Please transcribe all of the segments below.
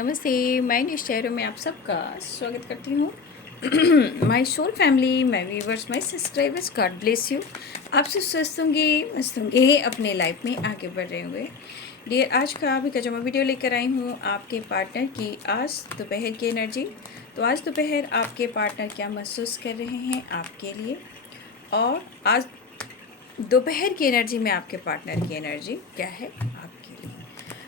नमस्ते। मैं निश्चयरों में आप सबका स्वागत करती हूँ। My soul family, my viewers, my subscribers, God bless you. आपसे स्वस्थ होंगे, मस्त होंगे, अपने लाइफ में आगे बढ़ रहे हुए। डियर, आज का अभी का जो मैं वीडियो लेकर आई हूँ आपके पार्टनर की आज दोपहर की एनर्जी। तो आज दोपहर आपके पार्टनर क्या महसूस कर रहे हैं आपके लिए, और आज दोपहर की एनर्जी में आपके पार्टनर की एनर्जी क्या है आपके लिए।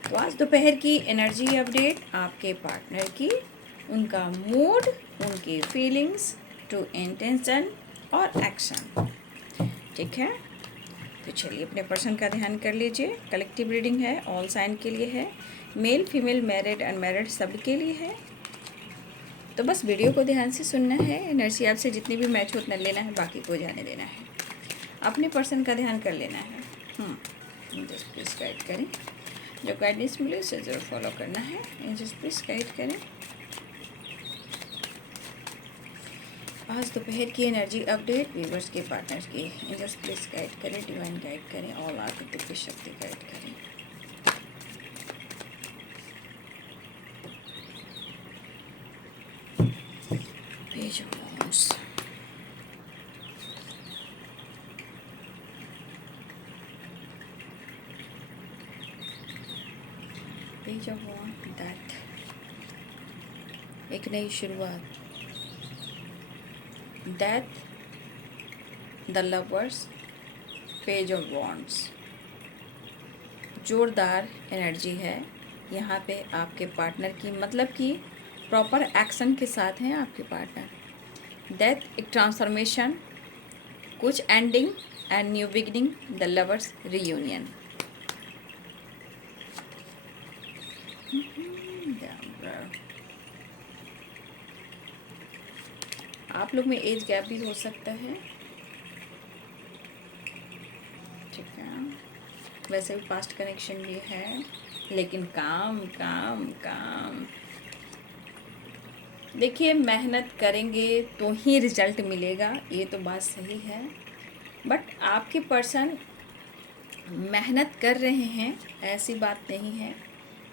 तो आज दोपहर की एनर्जी अपडेट आपके पार्टनर की, उनका मूड, उनकी फीलिंग्स टू इंटेंशन और एक्शन। ठीक है, तो चलिए अपने पर्सन का ध्यान कर लीजिए। कलेक्टिव रीडिंग है, ऑल साइन के लिए है, मेल फीमेल मैरिड अनमैरिड सब के लिए है। तो बस वीडियो को ध्यान से सुनना है, एनर्जी आपसे जितनी भी मैच उतना लेना है, बाकी को जाने देना है, अपने पर्सन का ध्यान कर लेना है। जस्ट प्लीज गाइड करें, जो गाइडेंस मिले उसे ज़रूर फॉलो करना है। जस्ट प्लीज गाइड करें। आज दोपहर की एनर्जी अपडेट व्यूवर्स के पार्टनर्स की। जस्ट प्लीज गाइड करें, डिवाइन गाइड करें, ऑल आर्किटेक्ट की शक्ति गाइड करें। Page of wands, page of wand, death, एक नई शुरुआत, death, the lovers, page of wands. जोरदार एनर्जी है यहाँ पे आपके पार्टनर की, मतलब कि प्रॉपर एक्शन के साथ हैं आपके पार्टनर। डेथ एक ट्रांसफॉर्मेशन, कुछ ending and new beginning, the lovers reunion. आप लोग में एज गैप भी हो सकता है, ठीक है। वैसे भी पास्ट कनेक्शन भी है, लेकिन काम काम काम। देखिए, मेहनत करेंगे तो ही रिजल्ट मिलेगा, ये तो बात सही है। बट आपके पर्सन मेहनत कर रहे हैं, ऐसी बात नहीं है,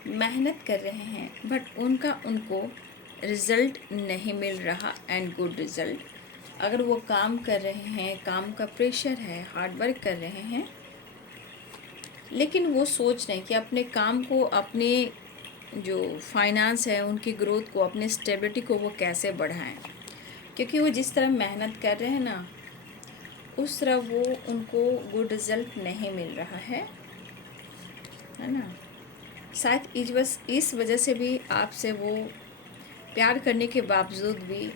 मेहनत कर रहे हैं, बट उनको रिज़ल्ट नहीं मिल रहा, एंड गुड रिज़ल्ट। अगर वो काम कर रहे हैं, काम का प्रेशर है, हार्ड वर्क कर रहे हैं, लेकिन वो सोच रहे हैं कि अपने काम को, अपने जो फाइनेंस है, उनकी ग्रोथ को, अपने स्टेबिलिटी को वो कैसे बढ़ाएं। क्योंकि वो जिस तरह मेहनत कर रहे हैं ना, उस तरह वो उनको गुड रिज़ल्ट नहीं मिल रहा है ना। शायद इस वजह से भी आपसे वो प्यार करने के बावजूद भी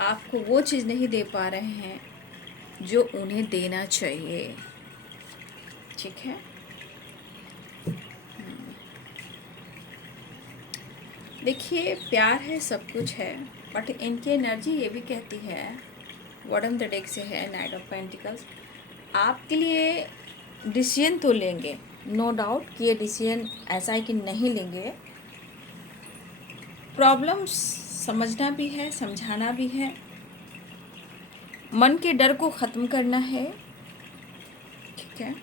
आपको वो चीज़ नहीं दे पा रहे हैं जो उन्हें देना चाहिए, ठीक है। देखिए, प्यार है, सब कुछ है, बट इनकी एनर्जी ये भी कहती है, बॉटम द डेक से है नाइट ऑफ पेंटिकल्स, आपके लिए डिसीजन तो लेंगे, नो डाउट कि ये डिसीजन ऐसा है कि नहीं लेंगे। प्रॉब्लम्स समझना भी है, समझाना भी है, मन के डर को ख़त्म करना है, ठीक है।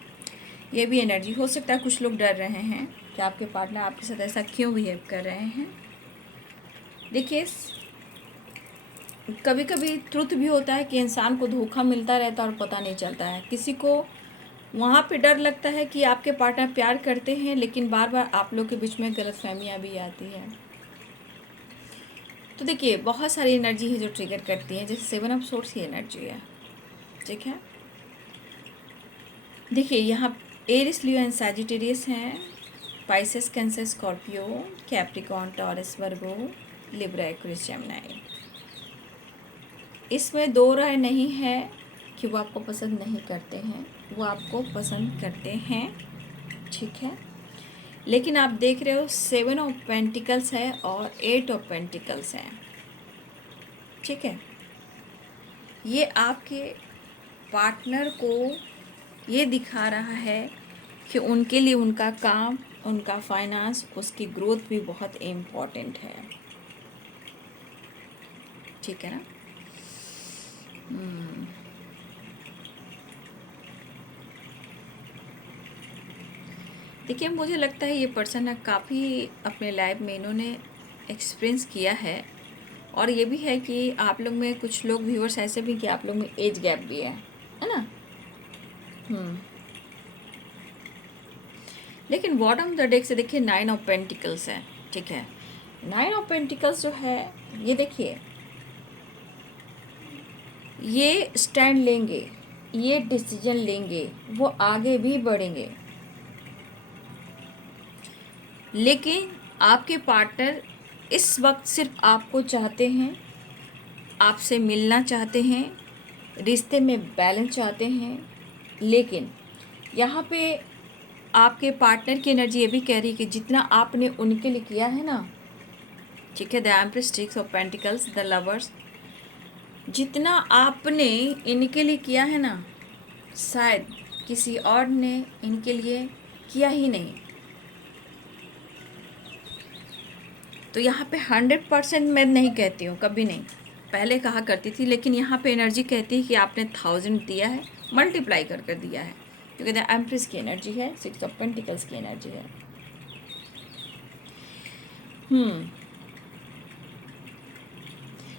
ये भी एनर्जी हो सकता है। कुछ लोग डर रहे हैं कि आपके पार्टनर आपके साथ ऐसा क्यों बिहेव कर रहे हैं। देखिए, कभी कभी ट्रुथ भी होता है कि इंसान को धोखा मिलता रहता है और पता नहीं चलता है। किसी को वहाँ पे डर लगता है कि आपके पार्टनर प्यार करते हैं, लेकिन बार बार आप लोग के बीच में गलतफहमियाँ भी आती हैं। तो देखिए, बहुत सारी एनर्जी है जो ट्रिगर करती है, जैसे 7 ऑफ सोर्स की एनर्जी है, ठीक है। देखिए, यहाँ एरिस, लियो एंड सैजिटेरियस हैं, Pisces, Cancer, Scorpio, Capricorn, Taurus, Virgo, Libra, Aquarius, Gemini. इसमें दो राय नहीं है कि वो आपको पसंद नहीं करते हैं, वो आपको पसंद करते हैं, ठीक है। लेकिन आप देख रहे हो 7 ऑफ पेंटिकल्स है और 8 ऑफ पेंटिकल्स हैं, ठीक है। ये आपके पार्टनर को ये दिखा रहा है कि उनके लिए उनका काम, उनका फाइनेंस, उसकी ग्रोथ भी बहुत इम्पॉर्टेंट है, ठीक है ना। देखिए, मुझे लगता है ये पर्सन ना काफ़ी अपने लाइफ में इन्होंने एक्सपीरियंस किया है। और ये भी है कि आप लोग में कुछ लोग व्यूअर्स ऐसे भी कि आप लोग में एज गैप भी है ना। हम्म लेकिन बॉटम ऑफ द डेक से देखिए 9 ऑफ पेंटिकल्स है। ठीक है, 9 ऑफ पेंटिकल्स जो है, ये देखिए, ये स्टैंड लेंगे, ये डिसीजन लेंगे, वो आगे भी बढ़ेंगे। लेकिन आपके पार्टनर इस वक्त सिर्फ आपको चाहते हैं, आपसे मिलना चाहते हैं, रिश्ते में बैलेंस चाहते हैं। लेकिन यहाँ पे आपके पार्टनर की एनर्जी ये भी कह रही है कि जितना आपने उनके लिए किया है ना, ठीक है, the empress, six of pentacles, the lovers, जितना आपने इनके लिए किया है ना, शायद किसी और ने इनके लिए किया ही नहीं। तो यहाँ पे 100% मैं नहीं कहती हूँ, कभी नहीं, पहले कहा करती थी, लेकिन यहाँ पे एनर्जी कहती है कि आपने 1000 दिया है, मल्टीप्लाई कर कर दिया है, क्योंकि द एम्प्रेस की एनर्जी है, सिक्स ऑफ पेंटिकल्स की एनर्जी है।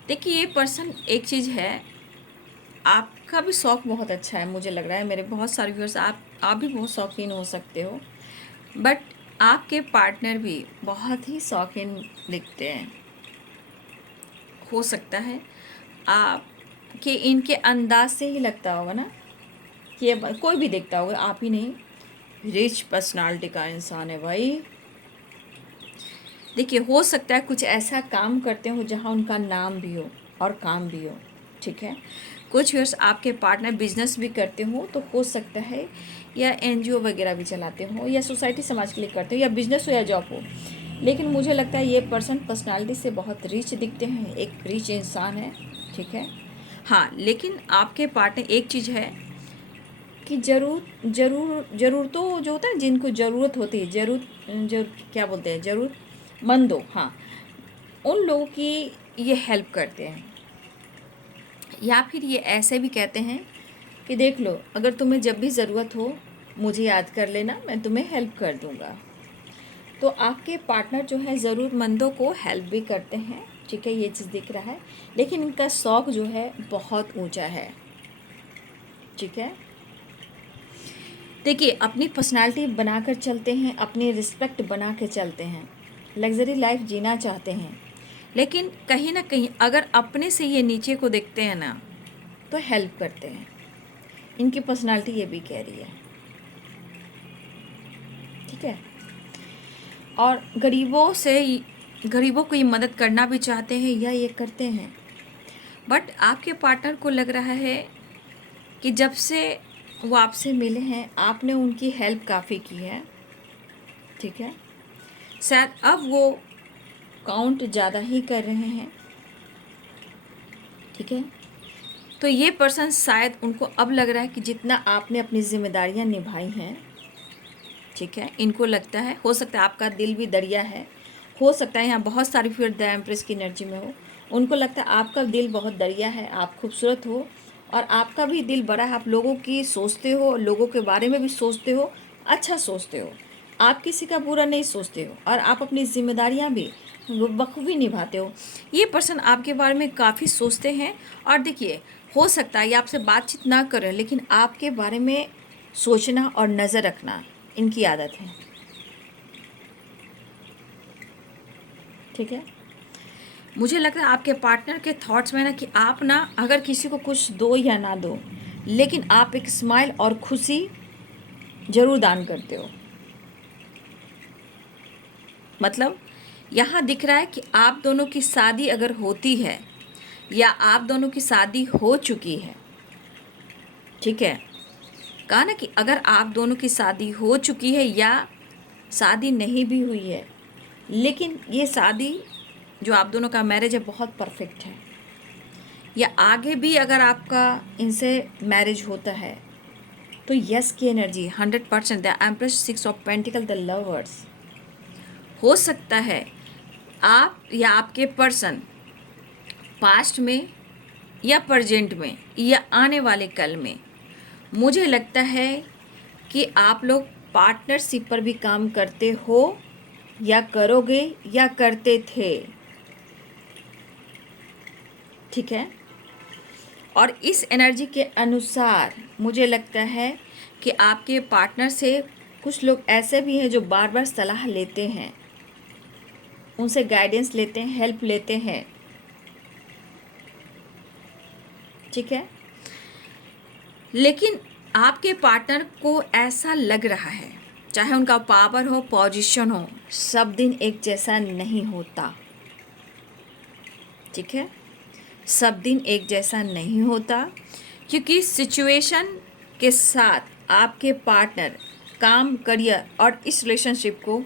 देखिए, ये पर्सन, एक चीज़ है, आपका भी शौक बहुत अच्छा है, मुझे लग रहा है, मेरे बहुत सारे व्यूअर्स, आप भी बहुत शौकीन हो सकते हो, बट आपके पार्टनर भी बहुत ही शौकीन दिखते हैं। हो सकता है आप कि इनके अंदाज से ही लगता होगा ना कि ये कोई भी देखता होगा, आप ही नहीं, रिच पर्सनालिटी का इंसान है भाई। देखिए, हो सकता है कुछ ऐसा काम करते हो जहाँ उनका नाम भी हो और काम भी हो। ठीक है, कुछ व्यूअर्स आपके पार्टनर बिजनेस भी करते हो, तो हो सकता है या एनजीओ वगैरह भी चलाते हो, या सोसाइटी समाज के लिए करते हो, या बिजनेस हो या जॉब हो। लेकिन मुझे लगता है ये पर्सन पर्सनालिटी से बहुत रिच दिखते हैं, एक रिच इंसान है। ठीक है, हाँ, लेकिन आपके पार्टनर, एक चीज़ है कि ज़रूरतों जो होता है, जिनको ज़रूरत होती है, क्या बोलते हैं, ज़रूरतमंदों, हाँ, उन लोगों की ये हेल्प करते हैं। या फिर ये ऐसे भी कहते हैं कि देख लो, अगर तुम्हें जब भी ज़रूरत हो मुझे याद कर लेना, मैं तुम्हें हेल्प कर दूँगा। तो आपके पार्टनर जो है ज़रूरतमंदों को हेल्प भी करते हैं। ठीक है, ये चीज़ दिख रहा है, लेकिन इनका शौक़ जो है बहुत ऊंचा है। ठीक है, देखिए, अपनी पर्सनालिटी बनाकर चलते हैं, अपनी रिस्पेक्ट बना के चलते हैं, लग्जरी लाइफ जीना चाहते हैं, लेकिन कहीं ना कहीं अगर अपने से ये नीचे को देखते हैं ना, तो हेल्प करते हैं। इनकी पर्सनालिटी ये भी कह रही है। ठीक है, और गरीबों की मदद करना भी चाहते हैं, या ये करते हैं। बट आपके पार्टनर को लग रहा है कि जब से वो आपसे मिले हैं, आपने उनकी हेल्प काफ़ी की है। ठीक है, शायद अब वो काउंट ज़्यादा ही कर रहे हैं। ठीक है, तो ये पर्सन शायद उनको अब लग रहा है कि जितना आपने अपनी जिम्मेदारियां निभाई हैं, ठीक है, इनको लगता है, हो सकता है आपका दिल भी दरिया है, हो सकता है यहाँ बहुत सारी फिर द एम्प्रेस की एनर्जी में हो, उनको लगता है आपका दिल बहुत दरिया है, आप खूबसूरत हो, और आपका भी दिल बड़ा है, आप लोगों की सोचते हो, लोगों के बारे में भी सोचते हो, अच्छा सोचते हो, आप किसी का बुरा नहीं सोचते हो, और आप अपनी जिम्मेदारियाँ भी बखूबी निभाते हो। ये पर्सन आपके बारे में काफ़ी सोचते हैं। और देखिए, हो सकता है ये आपसे बातचीत ना करें, लेकिन आपके बारे में सोचना और नज़र रखना इनकी आदत है। ठीक है, मुझे लगता है आपके पार्टनर के थॉट्स में ना कि आप ना अगर किसी को कुछ दो या ना दो, लेकिन आप एक स्माइल और खुशी ज़रूर दान करते हो। मतलब यहाँ दिख रहा है कि आप दोनों की शादी अगर होती है, या आप दोनों की शादी हो चुकी है, ठीक है, कहा ना कि अगर आप दोनों की शादी हो चुकी है या शादी नहीं भी हुई है, लेकिन ये शादी जो आप दोनों का मैरिज है बहुत परफेक्ट है, या आगे भी अगर आपका इनसे मैरिज होता है, तो यस की energy 100%, the empress, six of pentacle, the lovers. हो सकता है आप या आपके पर्सन पास्ट में या प्रेजेंट में या आने वाले कल में, मुझे लगता है कि आप लोग पार्टनरशिप पर भी काम करते हो या करोगे या करते थे, ठीक है। और इस एनर्जी के अनुसार मुझे लगता है कि आपके पार्टनर से कुछ लोग ऐसे भी हैं जो बार बार सलाह लेते हैं, उनसे गाइडेंस लेते हैं, हेल्प लेते हैं, ठीक है। लेकिन आपके पार्टनर को ऐसा लग रहा है, चाहे उनका पावर हो, पोजीशन हो, सब दिन एक जैसा नहीं होता, ठीक है। सब दिन एक जैसा नहीं होता, क्योंकि सिचुएशन के साथ आपके पार्टनर काम, करियर और इस रिलेशनशिप को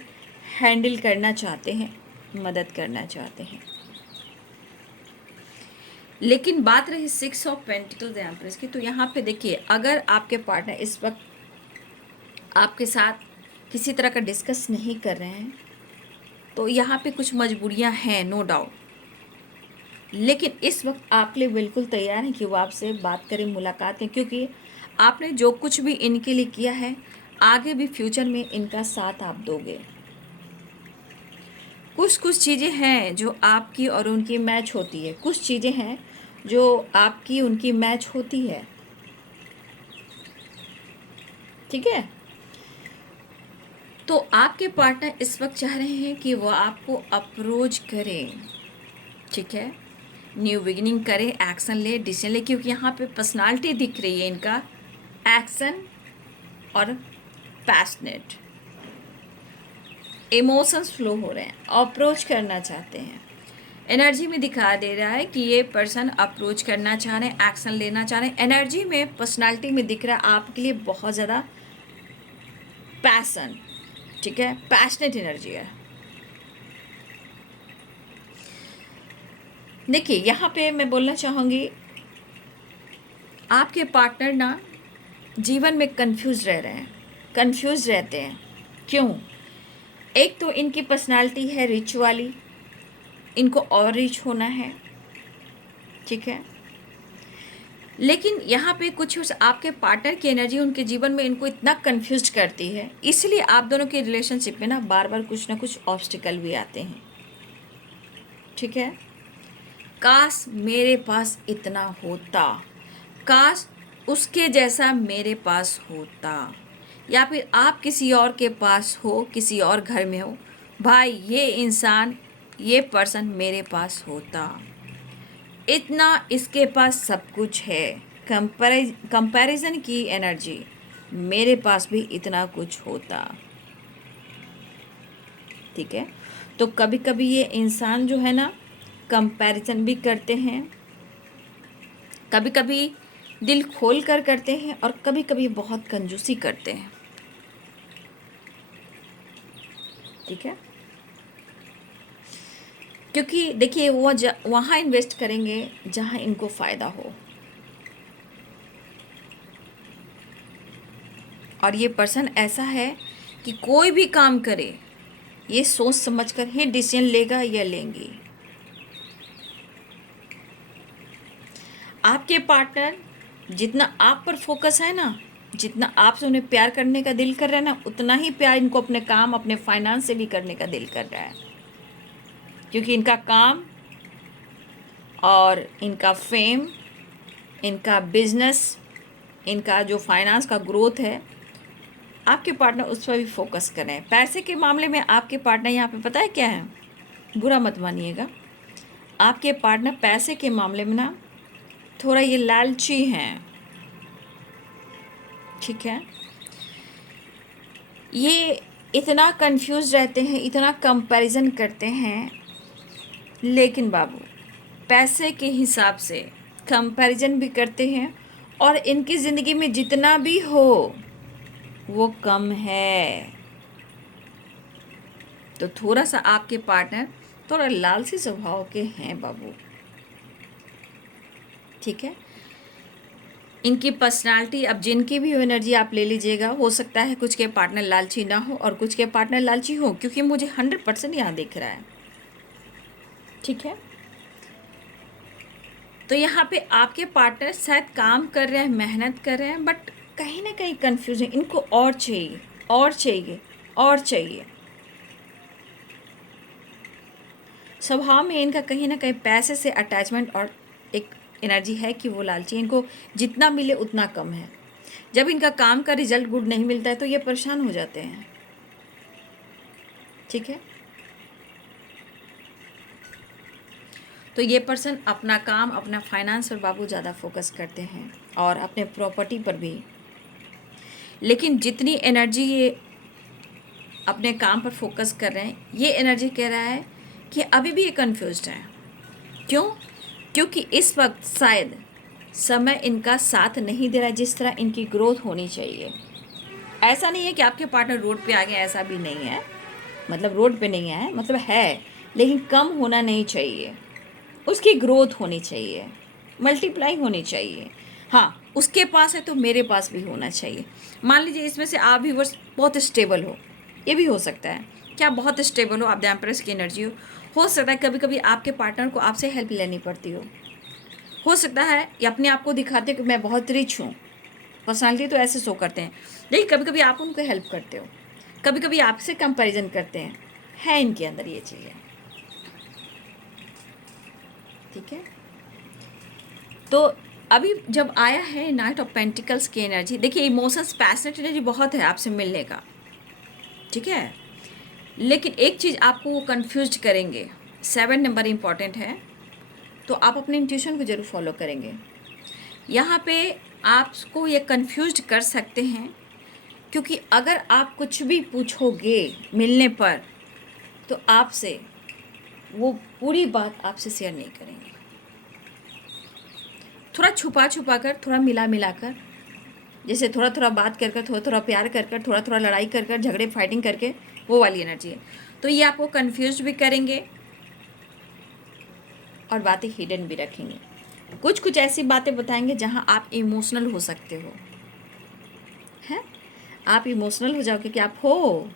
हैंडल करना चाहते हैं, मदद करना चाहते हैं। लेकिन बात रही 6 ऑफ पेंटिकल्स एम्प्रेस की, तो यहाँ पे देखिए, अगर आपके पार्टनर इस वक्त आपके साथ किसी तरह का डिस्कस नहीं कर रहे हैं तो यहाँ पे कुछ मजबूरियाँ हैं, नो डाउट। लेकिन इस वक्त आपके लिए बिल्कुल तैयार हैं कि वो आपसे बात करें, मुलाकात करें, क्योंकि आपने जो कुछ भी इनके लिए किया है, आगे भी फ्यूचर में इनका साथ आप दोगे। कुछ कुछ चीज़ें हैं जो आपकी और उनकी मैच होती है, कुछ चीज़ें हैं जो आपकी उनकी मैच होती है, ठीक है। तो आपके पार्टनर इस वक्त चाह रहे हैं कि वो आपको अप्रोच करें, ठीक है, न्यू बिगिनिंग करे, एक्शन ले, डिसीजन ले, क्योंकि यहाँ पे पर्सनालिटी दिख रही है इनका, एक्शन और पैशनेट, इमोशंस फ्लो हो रहे हैं, अप्रोच करना चाहते हैं। एनर्जी में दिखा दे रहा है कि ये पर्सन अप्रोच करना चाह रहे हैं, एक्शन लेना चाह रहे हैं। एनर्जी में, पर्सनालिटी में दिख रहा है आपके लिए बहुत ज़्यादा पैसन, ठीक है, पैशनेट एनर्जी है। देखिए, यहाँ पे मैं बोलना चाहूँगी, आपके पार्टनर ना जीवन में कंफ्यूज रह रहे हैं, कंफ्यूज रहते हैं। क्यों? एक तो इनकी पर्सनालिटी है रिच वाली, इनको और रिच होना है, ठीक है। लेकिन यहाँ पे कुछ आपके पार्टनर की एनर्जी उनके जीवन में इनको इतना कंफ्यूज करती है, इसलिए आप दोनों के रिलेशनशिप में ना बार बार कुछ ना कुछ ऑब्स्टिकल भी आते हैं, ठीक है। काश मेरे पास इतना होता, काश उसके जैसा मेरे पास होता, या फिर आप किसी और के पास हो, किसी और घर में हो, भाई ये इंसान, ये पर्सन मेरे पास होता, इतना इसके पास सब कुछ है, कंपैरिजन की एनर्जी, मेरे पास भी इतना कुछ होता, ठीक है। तो कभी कभी ये इंसान जो है ना, कंपैरिजन भी करते हैं, कभी कभी दिल खोल कर करते हैं और कभी कभी बहुत कंजूसी करते हैं, ठीक है। क्योंकि देखिए, वो वहाँ इन्वेस्ट करेंगे जहाँ इनको फ़ायदा हो, और ये पर्सन ऐसा है कि कोई भी काम करे ये सोच समझ कर ही डिसीजन लेगा या लेंगी। आपके पार्टनर जितना आप पर फोकस है ना, जितना आपसे उन्हें प्यार करने का दिल कर रहा है ना, उतना ही प्यार इनको अपने काम, अपने फाइनेंस से भी करने का दिल कर रहा है, क्योंकि इनका काम और इनका फेम, इनका बिजनेस, इनका जो फाइनेंस का ग्रोथ है, आपके पार्टनर उस पर भी फोकस कर रहे हैं। पैसे के मामले में आपके पार्टनर यहाँ पे पता है क्या है, बुरा मत मानिएगा, आपके पार्टनर पैसे के मामले में ना थोड़ा ये लालची हैं, ठीक है। ये इतना कंफ्यूज रहते हैं, इतना कंपैरिजन करते हैं, लेकिन बाबू पैसे के हिसाब से कंपैरिजन भी करते हैं, और इनकी ज़िंदगी में जितना भी हो वो कम है। तो थोड़ा सा आपके पार्टनर थोड़ा लालची स्वभाव के हैं बाबू, ठीक है। इनकी पर्सनालिटी, अब जिनकी भी एनर्जी आप ले लीजिएगा, हो सकता है कुछ के पार्टनर लालची ना हो और कुछ के पार्टनर लालची हो, क्योंकि मुझे 100% यहाँ दिख रहा है, ठीक है। तो यहाँ पे आपके पार्टनर शायद काम कर रहे हैं, मेहनत कर रहे हैं, बट कहीं ना कहीं कन्फ्यूजन, इनको और चाहिए और चाहिए और चाहिए। स्वभाव में इनका कहीं ना कहीं पैसे से अटैचमेंट और एक एनर्जी है कि वो लालची, इनको जितना मिले उतना कम है। जब इनका काम का रिजल्ट गुड नहीं मिलता है तो ये परेशान हो जाते हैं। ठीक है, तो ये पर्सन अपना काम, अपना फाइनेंस और बाबू ज़्यादा फोकस करते हैं और अपने प्रॉपर्टी पर भी। लेकिन जितनी एनर्जी ये अपने काम पर फोकस कर रहे हैं, ये एनर्जी कह रहा है कि अभी भी ये कन्फ्यूज्ड है। क्यों? क्योंकि इस वक्त शायद समय इनका साथ नहीं दे रहा है जिस तरह इनकी ग्रोथ होनी चाहिए। ऐसा नहीं है कि आपके पार्टनर रोड पे आ गए, ऐसा भी नहीं है। मतलब रोड पे नहीं है, मतलब है, लेकिन कम होना नहीं चाहिए। उसकी ग्रोथ होनी चाहिए, मल्टीप्लाई होनी चाहिए। हाँ, उसके पास है तो मेरे पास भी होना चाहिए। मान लीजिए इसमें से आप भी वर्ष बहुत स्टेबल हो, ये भी हो सकता है कि आप बहुत स्टेबल हो, आप द एम्प्रेस की एनर्जी हो सकता है कभी कभी आपके पार्टनर को आपसे हेल्प लेनी पड़ती हो सकता है ये अपने आप को दिखाते हो कि मैं बहुत रिच हूँ, पर्सनालिटी तो ऐसे शो करते हैं, लेकिन कभी कभी आप उनको हेल्प करते हो, कभी कभी आपसे कंपैरिजन करते हैं, है इनके अंदर ये चीज़ें। ठीक है, तो अभी जब आया है नाइट ऑफ पेंटिकल्स की एनर्जी, देखिए इमोशंस, पैशनेट एनर्जी बहुत है आपसे मिलने का। ठीक है, लेकिन एक चीज़ आपको वो कन्फ्यूज करेंगे। 7 नंबर इम्पॉर्टेंट है, तो आप अपने इंट्यूशन को ज़रूर फॉलो करेंगे। यहाँ पे आपको ये कन्फ्यूज कर सकते हैं, क्योंकि अगर आप कुछ भी पूछोगे मिलने पर तो आपसे वो पूरी बात आपसे शेयर नहीं करेंगे। थोड़ा छुपा छुपा कर, थोड़ा मिला मिला कर, जैसे थोड़ा थोड़ा बात कर कर, थोड़ा थोड़ा प्यार कर कर, थोड़ा थोड़ा लड़ाई कर कर, झगड़े फाइटिंग करके, वो वाली एनर्जी है। तो ये आपको कन्फ्यूज भी करेंगे और बातें हिडन भी रखेंगे। कुछ कुछ ऐसी बातें बताएंगे जहाँ आप इमोशनल हो सकते हो, हैं, आप इमोशनल हो जाओगे कि आप हो।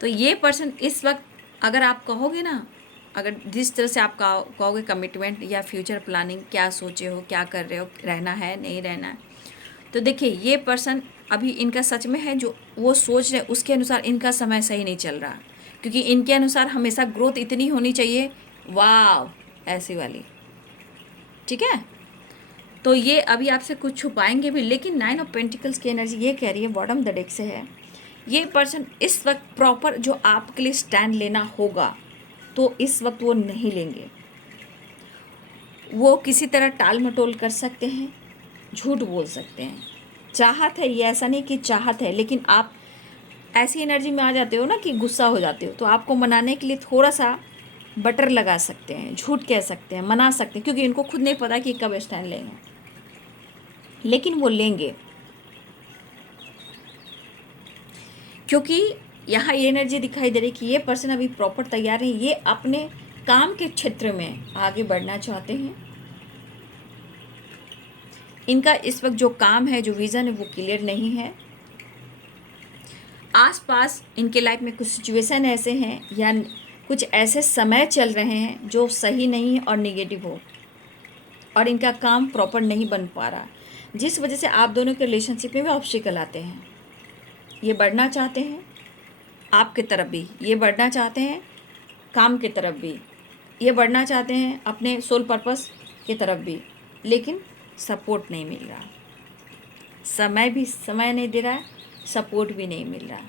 तो ये पर्सन इस वक्त अगर आप कहोगे ना, अगर जिस तरह से आप कहोगे कमिटमेंट या फ्यूचर प्लानिंग, क्या सोचे हो, क्या कर रहे हो, रहना है नहीं रहना है, तो देखिए ये पर्सन अभी इनका सच में है जो वो सोच रहे उसके अनुसार इनका समय सही नहीं चल रहा, क्योंकि इनके अनुसार हमेशा ग्रोथ इतनी होनी चाहिए, वाह ऐसी वाली। ठीक है, तो ये अभी आपसे कुछ छुपाएंगे भी, लेकिन 9 ऑफ पेंटिकल्स की एनर्जी ये कह रही है, बॉटम द डेक से है, ये पर्सन इस वक्त प्रॉपर जो आपके लिए स्टैंड लेना होगा तो इस वक्त वो नहीं लेंगे। वो किसी तरह टाल मटोल कर सकते हैं, झूठ बोल सकते हैं, चाहत है ये, ऐसा नहीं कि चाहत है, लेकिन आप ऐसी एनर्जी में आ जाते हो ना कि गुस्सा हो जाते हो, तो आपको मनाने के लिए थोड़ा सा बटर लगा सकते हैं, झूठ कह सकते हैं, मना सकते हैं, क्योंकि इनको खुद नहीं पता कि कब स्टैंड लेंगे, लेकिन वो लेंगे। क्योंकि यहाँ ये एनर्जी दिखाई दे रही कि ये पर्सन अभी प्रॉपर तैयार है, ये अपने काम के क्षेत्र में आगे बढ़ना चाहते हैं। इनका इस वक्त जो काम है, जो विज़न है, वो क्लियर नहीं है। आसपास इनके लाइफ में कुछ सिचुएशन ऐसे हैं या कुछ ऐसे समय चल रहे हैं जो सही नहीं है और नेगेटिव हो, और इनका काम प्रॉपर नहीं बन पा रहा, जिस वजह से आप दोनों के रिलेशनशिप में भी ऑब्स्टिकल आते हैं। ये बढ़ना चाहते हैं आपकी तरफ भी, ये बढ़ना चाहते हैं काम की तरफ भी, ये बढ़ना चाहते हैं अपने सोल पर्पस की तरफ भी, लेकिन सपोर्ट नहीं मिल रहा, समय भी समय नहीं दे रहा है, सपोर्ट भी नहीं मिल रहा।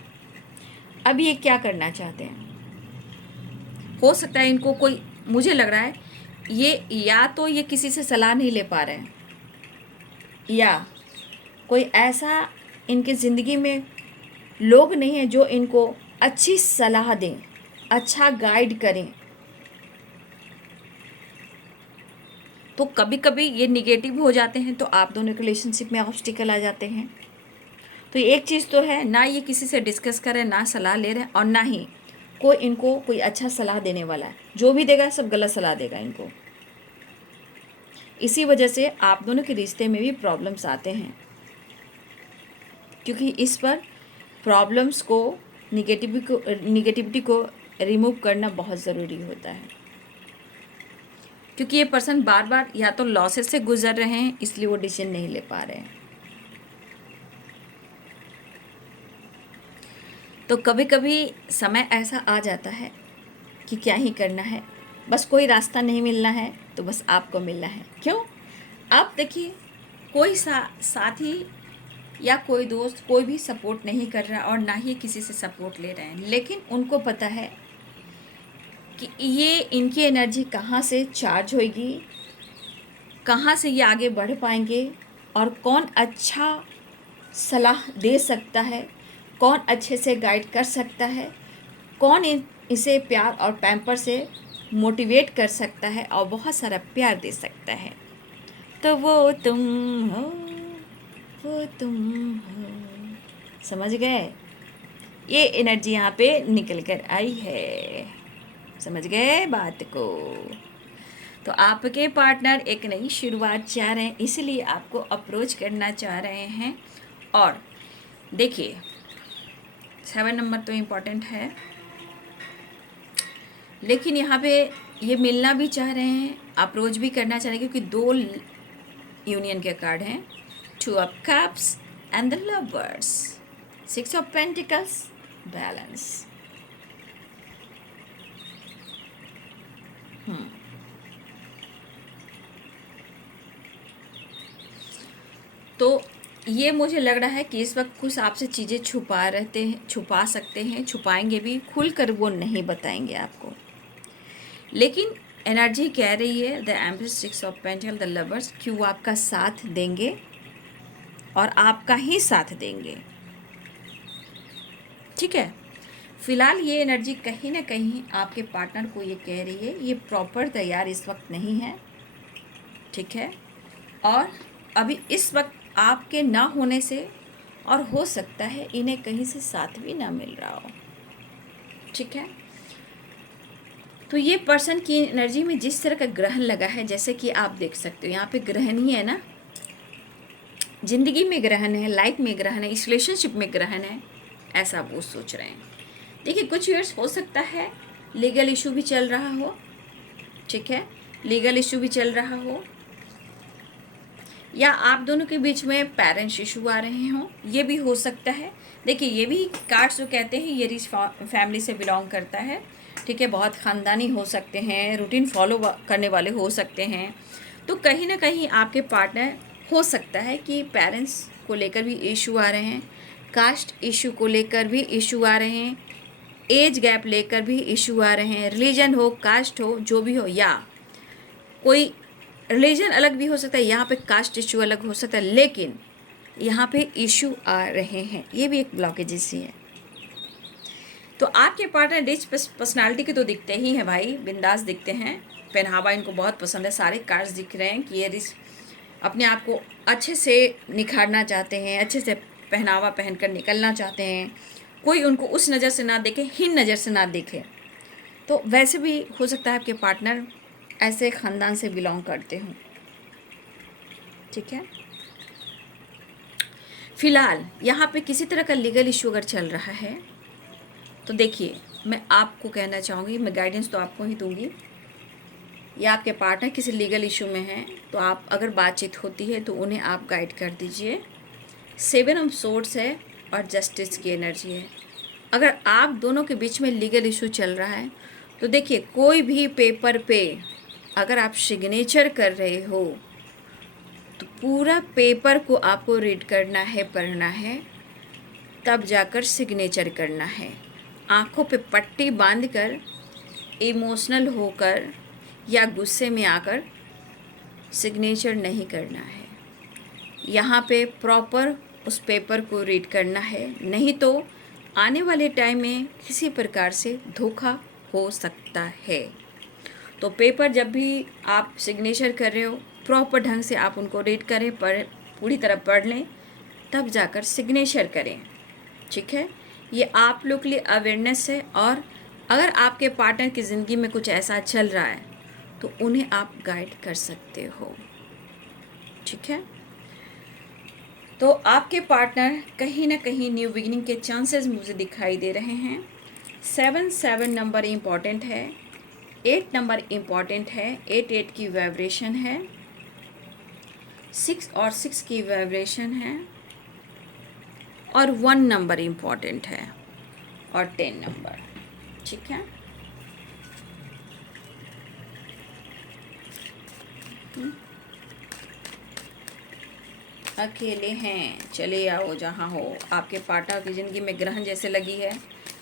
अब ये क्या करना चाहते हैं? हो सकता है इनको कोई, मुझे लग रहा है ये या तो ये किसी से सलाह नहीं ले पा रहे हैं, या कोई ऐसा इनकी ज़िंदगी में लोग नहीं है जो इनको अच्छी सलाह दें, अच्छा गाइड करें। तो कभी कभी ये निगेटिव हो जाते हैं, तो आप दोनों के रिलेशनशिप में ऑब्स्टिकल आ जाते हैं। तो एक चीज़ तो है, ना ये किसी से डिस्कस कर रहे हैं, ना सलाह ले रहे हैं, और ना ही कोई इनको कोई अच्छा सलाह देने वाला है। जो भी देगा सब गलत सलाह देगा इनको। इसी वजह से आप दोनों के रिश्ते में भी प्रॉब्लम्स आते हैं, क्योंकि इस पर प्रॉब्लम्स को, निगेटिविटी को रिमूव करना बहुत ज़रूरी होता है, क्योंकि ये पर्सन बार बार या तो लॉसेस से गुजर रहे हैं, इसलिए वो डिसीजन नहीं ले पा रहे हैं। तो कभी कभी समय ऐसा आ जाता है कि क्या ही करना है, बस कोई रास्ता नहीं मिलना है तो बस आपको मिलना है। क्यों? आप देखिए, कोई साथी या कोई दोस्त कोई भी सपोर्ट नहीं कर रहा और ना ही किसी से सपोर्ट ले रहे हैं, लेकिन उनको पता है कि ये इनकी एनर्जी कहाँ से चार्ज होगी, कहाँ से ये आगे बढ़ पाएंगे और कौन अच्छा सलाह दे सकता है, कौन अच्छे से गाइड कर सकता है, कौन इसे प्यार और पैम्पर से मोटिवेट कर सकता है और बहुत सारा प्यार दे सकता है। तो वो तुम हो, वो तुम हो। समझ गए? ये एनर्जी यहाँ पे निकल कर आई है। समझ गए बात को? तो आपके पार्टनर एक नई शुरुआत चाह रहे हैं, इसलिए आपको अप्रोच करना चाह रहे हैं। और देखिए, 7 नंबर तो इम्पॉर्टेंट है, लेकिन यहाँ पे ये मिलना भी चाह रहे हैं, अप्रोच भी करना चाह रहे हैं, क्योंकि 2 यूनियन के कार्ड हैं, 2 of cups and the lovers, 6 of pentacles, balance. तो ये मुझे लग रहा है कि इस वक्त कुछ आपसे चीज़ें छुपा सकते हैं, छुपाएंगे भी, खुलकर वो नहीं बताएंगे आपको। लेकिन एनर्जी कह रही है the empress, 6 of pentacle, the lovers, कि वो आपका साथ देंगे और आपका ही साथ देंगे। ठीक है? फिलहाल ये एनर्जी कहीं ना कहीं आपके पार्टनर को ये कह रही है ये प्रॉपर तैयार इस वक्त नहीं है। ठीक है? और अभी इस वक्त आपके ना होने से, और हो सकता है इन्हें कहीं से साथ भी ना मिल रहा हो। ठीक है? तो ये पर्सन की एनर्जी में जिस तरह का ग्रहण लगा है, जैसे कि आप देख सकते हो यहाँ पे ग्रहण ही है ना, जिंदगी में ग्रहण है, लाइफ में ग्रहण है, इस रिलेशनशिप में ग्रहण है, ऐसा वो सोच रहे हैं। देखिए, कुछ ईयर्स हो सकता है लीगल इशू भी चल रहा हो। ठीक है? लीगल इशू भी चल रहा हो, या आप दोनों के बीच में पेरेंट्स इशू आ रहे हों, ये भी हो सकता है। देखिए, ये भी कार्ड्स जो कहते हैं ये रिच फैमिली से बिलोंग करता है। ठीक है? बहुत ख़ानदानी हो सकते हैं, रूटीन फॉलो करने वाले हो सकते हैं। तो कहीं ना कहीं आपके पार्टनर, हो सकता है कि पेरेंट्स को लेकर भी इशू आ रहे हैं, कास्ट इशू को लेकर भी इशू आ रहे हैं, एज गैप लेकर भी इशू आ रहे हैं, रिलीजन हो, कास्ट हो, जो भी हो, या कोई रिलीजन अलग भी हो सकता है, यहाँ पे कास्ट इशू अलग हो सकता है, लेकिन यहाँ पे इशू आ रहे हैं, ये भी एक ब्लॉकेजेस ही है। तो आपके पार्टनर रिच पर्सनालिटी के तो दिखते ही हैं भाई, बिंदास दिखते हैं, पहनावा इनको बहुत पसंद है, सारे कार्ड्स दिख रहे हैं कि ये रिच अपने आप को अच्छे से निखारना चाहते हैं, अच्छे से पहनावा पहनकर निकलना चाहते हैं, कोई उनको उस नज़र से ना देखे, हीन नज़र से ना देखे। तो वैसे भी हो सकता है आपके पार्टनर ऐसे ख़ानदान से बिलोंग करते हों। ठीक है? फ़िलहाल यहाँ पे किसी तरह का लीगल इशू अगर चल रहा है तो देखिए, मैं आपको कहना चाहूँगी, मैं गाइडेंस तो आपको ही दूँगी, या आपके पार्टनर किसी लीगल इशू में हैं तो आप, अगर बातचीत होती है तो उन्हें आप गाइड कर दीजिए। 7 ऑफ सोर्ड्स है और जस्टिस की एनर्जी है। अगर आप दोनों के बीच में लीगल इशू चल रहा है तो देखिए, कोई भी पेपर पे अगर आप सिग्नेचर कर रहे हो तो पूरा पेपर को आपको रीड करना है, पढ़ना है, तब जाकर सिग्नेचर करना है। आँखों पे पट्टी बांधकर, इमोशनल होकर या गुस्से में आकर सिग्नेचर नहीं करना है। यहाँ पे प्रॉपर उस पेपर को रीड करना है, नहीं तो आने वाले टाइम में किसी प्रकार से धोखा हो सकता है। तो पेपर जब भी आप सिग्नेचर कर रहे हो, प्रॉपर ढंग से आप उनको रीड करें, पूरी तरह पढ़ लें, तब जाकर सिग्नेचर करें। ठीक है? ये आप लोग के लिए अवेयरनेस है। और अगर आपके पार्टनर की ज़िंदगी में कुछ ऐसा चल रहा है तो उन्हें आप गाइड कर सकते हो। ठीक है? तो आपके पार्टनर कहीं ना कहीं न्यू बिगिनिंग के चांसेस मुझे दिखाई दे रहे हैं। 7 नंबर इम्पॉर्टेंट है, 8 नंबर इम्पॉर्टेंट है, 8 की वाइब्रेशन है, 6 और 6 की वाइब्रेशन है, और 1 नंबर इम्पॉर्टेंट है। और 10 नंबर। ठीक है, अकेले हैं, चले आओ जहाँ हो। आपके पार्टनर की ज़िंदगी में ग्रहण जैसे लगी है,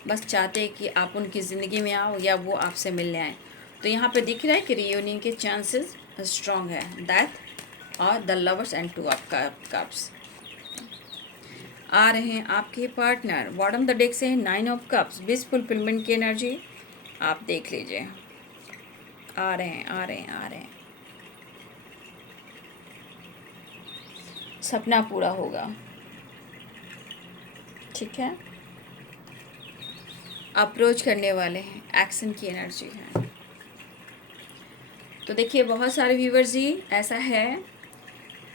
बस चाहते हैं कि आप उनकी ज़िंदगी में आओ या वो आपसे मिलने आए। तो यहाँ पे दिख रहा है कि रियूनियन के चांसेस स्ट्रॉन्ग है। दैट और the lovers and 2 of cups आ रहे हैं आपके पार्टनर। बॉटम द डेक से 9 ऑफ कप्स, विश फुलफिलमेंट की एनर्जी आप देख लीजिए। आ रहे हैं, आ रहे हैं, आ रहे हैं। सपना पूरा होगा। ठीक है, अप्रोच करने वाले हैं, एक्शन की एनर्जी है। तो देखिए बहुत सारे व्यूवर्स जी, ऐसा है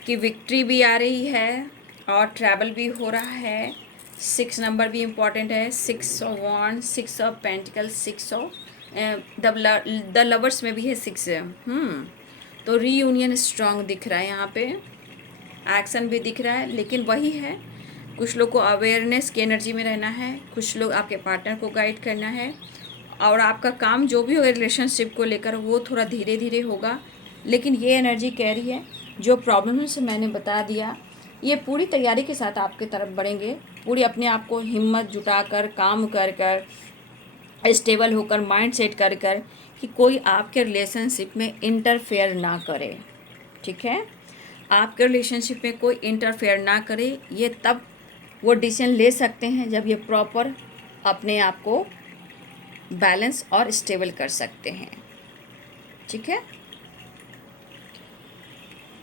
कि विक्ट्री भी आ रही है और ट्रैवल भी हो रहा है। 6 नंबर भी इम्पॉर्टेंट है, 6 of wand, 6 of pentacle, 6 of the lovers में भी है 6। तो रीयूनियन स्ट्रांग दिख रहा है यहाँ पे, एक्शन भी दिख रहा है। लेकिन वही है, कुछ लोग को अवेयरनेस की एनर्जी में रहना है, कुछ लोग आपके पार्टनर को गाइड करना है, और आपका काम जो भी होगा रिलेशनशिप को लेकर वो थोड़ा धीरे धीरे होगा। लेकिन ये एनर्जी कह रही है जो प्रॉब्लम्स मैंने बता दिया, ये पूरी तैयारी के साथ आपके तरफ बढ़ेंगे। पूरी अपने आप को हिम्मत जुटाकर काम कर कर, स्टेबल होकर, माइंड सेट कर कर कि कोई आपके रिलेशनशिप में इंटरफेयर ना करे। ठीक है, आपके रिलेशनशिप में कोई इंटरफेयर ना करे। ये तब वो डिसीजन ले सकते हैं जब ये प्रॉपर अपने आप को बैलेंस और स्टेबल कर सकते हैं। ठीक है,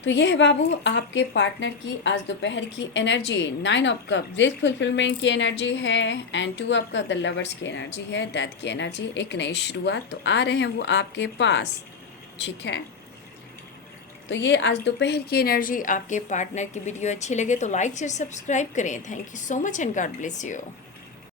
तो ये है बाबू आपके पार्टनर की आज दोपहर की energy. 9 of cup wish fulfilment की एनर्जी है and 2 of cup the lovers की एनर्जी है, डेथ की एनर्जी, एक नई शुरुआत। तो आ रहे हैं वो आपके पास। ठीक है, तो ये आज दोपहर की एनर्जी आपके पार्टनर की। वीडियो अच्छी लगे तो लाइक शेयर सब्सक्राइब करें। Thank you so much and God bless you.